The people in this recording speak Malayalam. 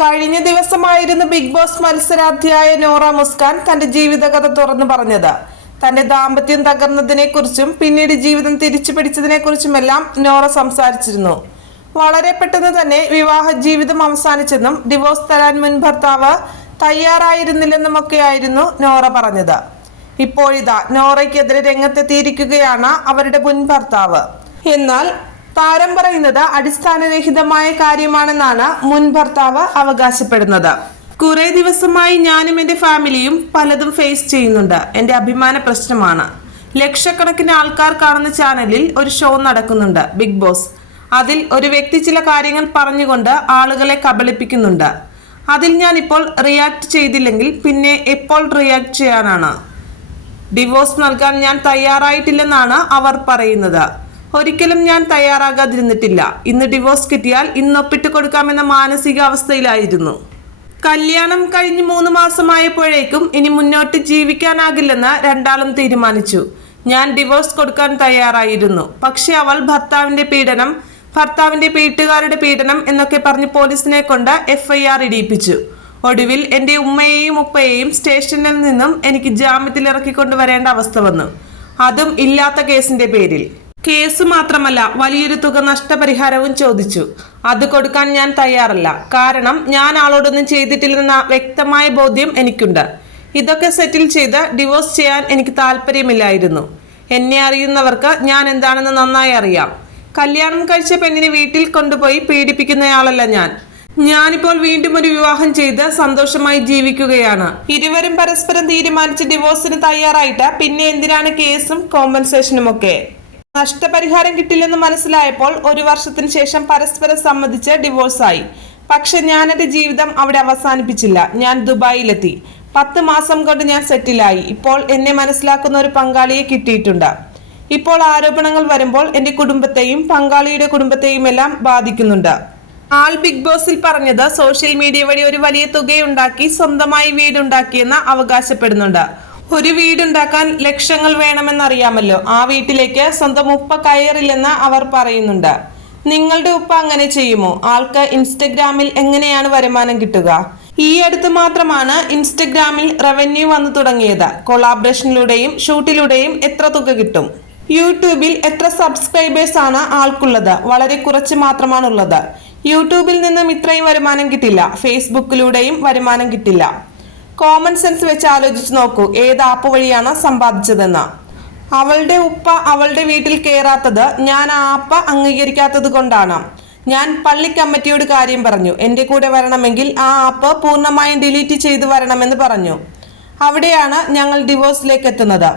കഴിഞ്ഞ ദിവസമായിരുന്നു ബിഗ് ബോസ് മത്സരാർത്ഥിയായ നോറ മുസ്കാൻ തന്റെ ജീവിതകഥ തുറന്നു പറഞ്ഞത്. തന്റെ ദാമ്പത്യം തകർന്നതിനെ കുറിച്ചും പിന്നീട് ജീവിതം തിരിച്ചു പിടിച്ചതിനെ കുറിച്ചുമെല്ലാം നോറ സംസാരിച്ചിരുന്നു. വളരെ പെട്ടെന്ന് തന്നെ വിവാഹ ജീവിതം അവസാനിച്ചെന്നും ഡിവോഴ്സ് തരാൻ മുൻ ഭർത്താവ് തയ്യാറായിരുന്നില്ലെന്നും ഒക്കെയായിരുന്നു നോറ പറഞ്ഞത്. ഇപ്പോഴിതാ നോറയ്ക്കെതിരെ രംഗത്തെത്തിയിരിക്കുകയാണ് അവരുടെ മുൻ ഭർത്താവ്. എന്നാൽ താരം പറയുന്നത് അടിസ്ഥാനരഹിതമായ കാര്യമാണെന്നാണ് മുൻ ഭർത്താവ് അവകാശപ്പെടുന്നത്. കുറെ ദിവസമായി ഞാനും എന്റെ ഫാമിലിയും പലതും ഫേസ് ചെയ്യുന്നുണ്ട്. എന്റെ അഭിമാന പ്രശ്നമാണ്. ലക്ഷക്കണക്കിന് ആൾക്കാർ കാണുന്ന ചാനലിൽ ഒരു ഷോ നടക്കുന്നുണ്ട് ബിഗ് ബോസ്. അതിൽ ഒരു വ്യക്തി ചില കാര്യങ്ങൾ പറഞ്ഞുകൊണ്ട് ആളുകളെ കബളിപ്പിക്കുന്നുണ്ട്. അതിൽ ഞാൻ ഇപ്പോൾ റിയാക്ട് ചെയ്തില്ലെങ്കിൽ പിന്നെ എപ്പോൾ റിയാക്ട് ചെയ്യാനാണ്? ഡിവോഴ്സ് നൽകാൻ ഞാൻ തയ്യാറായിട്ടില്ലെന്നാണ് അവർ പറയുന്നത്. ഒരിക്കലും ഞാൻ തയ്യാറാകാതിരുന്നിട്ടില്ല. ഇന്ന് ഡിവോഴ്സ് കിട്ടിയാൽ ഇന്ന് ഒപ്പിട്ട് കൊടുക്കാമെന്ന മാനസികാവസ്ഥയിലായിരുന്നു. കല്യാണം കഴിഞ്ഞ് മൂന്ന് മാസമായപ്പോഴേക്കും ഇനി മുന്നോട്ട് ജീവിക്കാനാകില്ലെന്ന് രണ്ടാളും തീരുമാനിച്ചു. ഞാൻ ഡിവോഴ്സ് കൊടുക്കാൻ തയ്യാറായിരുന്നു. പക്ഷെ അവൾ ഭർത്താവിന്റെ പീഡനം ഭർത്താവിന്റെ വീട്ടുകാരുടെ പീഡനം എന്നൊക്കെ പറഞ്ഞ് പോലീസിനെ കൊണ്ട് എഫ്ഐആർ ഇടിയിപ്പിച്ചു. ഒടുവിൽ എന്റെ ഉമ്മയെയും ഉപ്പയെയും സ്റ്റേഷനിൽ നിന്നും എനിക്ക് ജാമ്യത്തിൽ ഇറക്കിക്കൊണ്ടുവരേണ്ട അവസ്ഥ വന്നു. അതും ഇല്ലാത്ത കേസിന്റെ പേരിൽ. കേസ് മാത്രമല്ല വലിയൊരു തുക നഷ്ടപരിഹാരവും ചോദിച്ചു. അത് കൊടുക്കാൻ ഞാൻ തയ്യാറല്ല. കാരണം ഞാൻ ആളോടൊന്നും ചെയ്തിട്ടില്ലെന്ന വ്യക്തമായ ബോധ്യം എനിക്കുണ്ട്. ഇതൊക്കെ സെറ്റിൽ ചെയ്ത് ഡിവോഴ്സ് ചെയ്യാൻ എനിക്ക് താല്പര്യമില്ലായിരുന്നു എന്നെ അറിയുന്നവർക്ക് ഞാൻ എന്താണെന്ന് നന്നായി അറിയാം. കല്യാണം കഴിച്ച പെണ്ണിനെ വീട്ടിൽ കൊണ്ടുപോയി പീഡിപ്പിക്കുന്നയാളല്ല ഞാൻ. ഞാനിപ്പോൾ വീണ്ടും ഒരു വിവാഹം ചെയ്ത് സന്തോഷമായി ജീവിക്കുകയാണ്. ഇരുവരും പരസ്പരം തീരുമാനിച്ച് ഡിവോഴ്സിന് തയ്യാറായിട്ട് പിന്നെ എന്തിനാണ് കേസും കോമ്പൻസേഷനും ഒക്കെ നഷ്ടപരിഹാരം കിട്ടില്ലെന്ന് മനസ്സിലായപ്പോൾ ഒരു വർഷത്തിന് ശേഷം പരസ്പരം സമ്മതിച്ച് ഡിവോഴ്സായി. പക്ഷെ ഞാൻ എന്റെ ജീവിതം അവിടെ അവസാനിപ്പിച്ചില്ല. ഞാൻ ദുബായിലെത്തി. പത്ത് മാസം കൊണ്ട് ഞാൻ സെറ്റിലായി. ഇപ്പോൾ എന്നെ മനസ്സിലാക്കുന്ന ഒരു പങ്കാളിയെ കിട്ടിയിട്ടുണ്ട്. ഇപ്പോൾ ആരോപണങ്ങൾ വരുമ്പോൾ എന്റെ കുടുംബത്തെയും പങ്കാളിയുടെ കുടുംബത്തെയും എല്ലാം ബാധിക്കുന്നുണ്ട്. ആൾ ബിഗ് ബോസിൽ പറഞ്ഞത് സോഷ്യൽ മീഡിയ വഴി ഒരു വലിയ തുകയുണ്ടാക്കി സ്വന്തമായി വീടുണ്ടാക്കിയെന്ന് അവകാശപ്പെടുന്നുണ്ട്. ഒരു വീടുണ്ടാക്കാൻ ലക്ഷങ്ങൾ വേണമെന്നറിയാമല്ലോ. ആ വീട്ടിലേക്ക് സ്വന്തം ഉപ്പ കയറില്ലെന്ന് അവർ പറയുന്നുണ്ട്. നിങ്ങളുടെ ഉപ്പ അങ്ങനെ ചെയ്യുമോ? ആൾക്ക് ഇൻസ്റ്റഗ്രാമിൽ എങ്ങനെയാണ് വരുമാനം കിട്ടുക? ഈ അടുത്ത് മാത്രമാണ് ഇൻസ്റ്റഗ്രാമിൽ റവന്യൂ വന്നു തുടങ്ങിയത്. കൊളാബറേഷനിലൂടെയും ഷൂട്ടിലൂടെയും എത്ര തുക കിട്ടും? യൂട്യൂബിൽ എത്ര സബ്സ്ക്രൈബേഴ്സ് ആണ് ആൾക്കുള്ളത്? വളരെ കുറച്ച് മാത്രമാണുള്ളത്. യൂട്യൂബിൽ നിന്നും ഇത്രയും വരുമാനം കിട്ടില്ല. ഫേസ്ബുക്കിലൂടെയും വരുമാനം കിട്ടില്ല. കോമൺ സെൻസ് വെച്ച് ആലോചിച്ച് നോക്കൂ. ഏത് ആപ്പ് വഴിയാണ് സമ്പാദിച്ചതെന്ന്. അവളുടെ ഉപ്പ അവളുടെ വീട്ടിൽ കയറാത്തത് ഞാൻ ആ ആപ്പ് അംഗീകരിക്കാത്തത് കൊണ്ടാണ്. ഞാൻ പള്ളി കമ്മിറ്റിയോട് കാര്യം പറഞ്ഞു. എന്റെ കൂടെ വരണമെങ്കിൽ ആ ആപ്പ് പൂർണമായും ഡിലീറ്റ് ചെയ്തു വരണമെന്ന് പറഞ്ഞു. അവിടെയാണ് ഞങ്ങൾ ഡിവോഴ്സിലേക്ക് എത്തുന്നത്.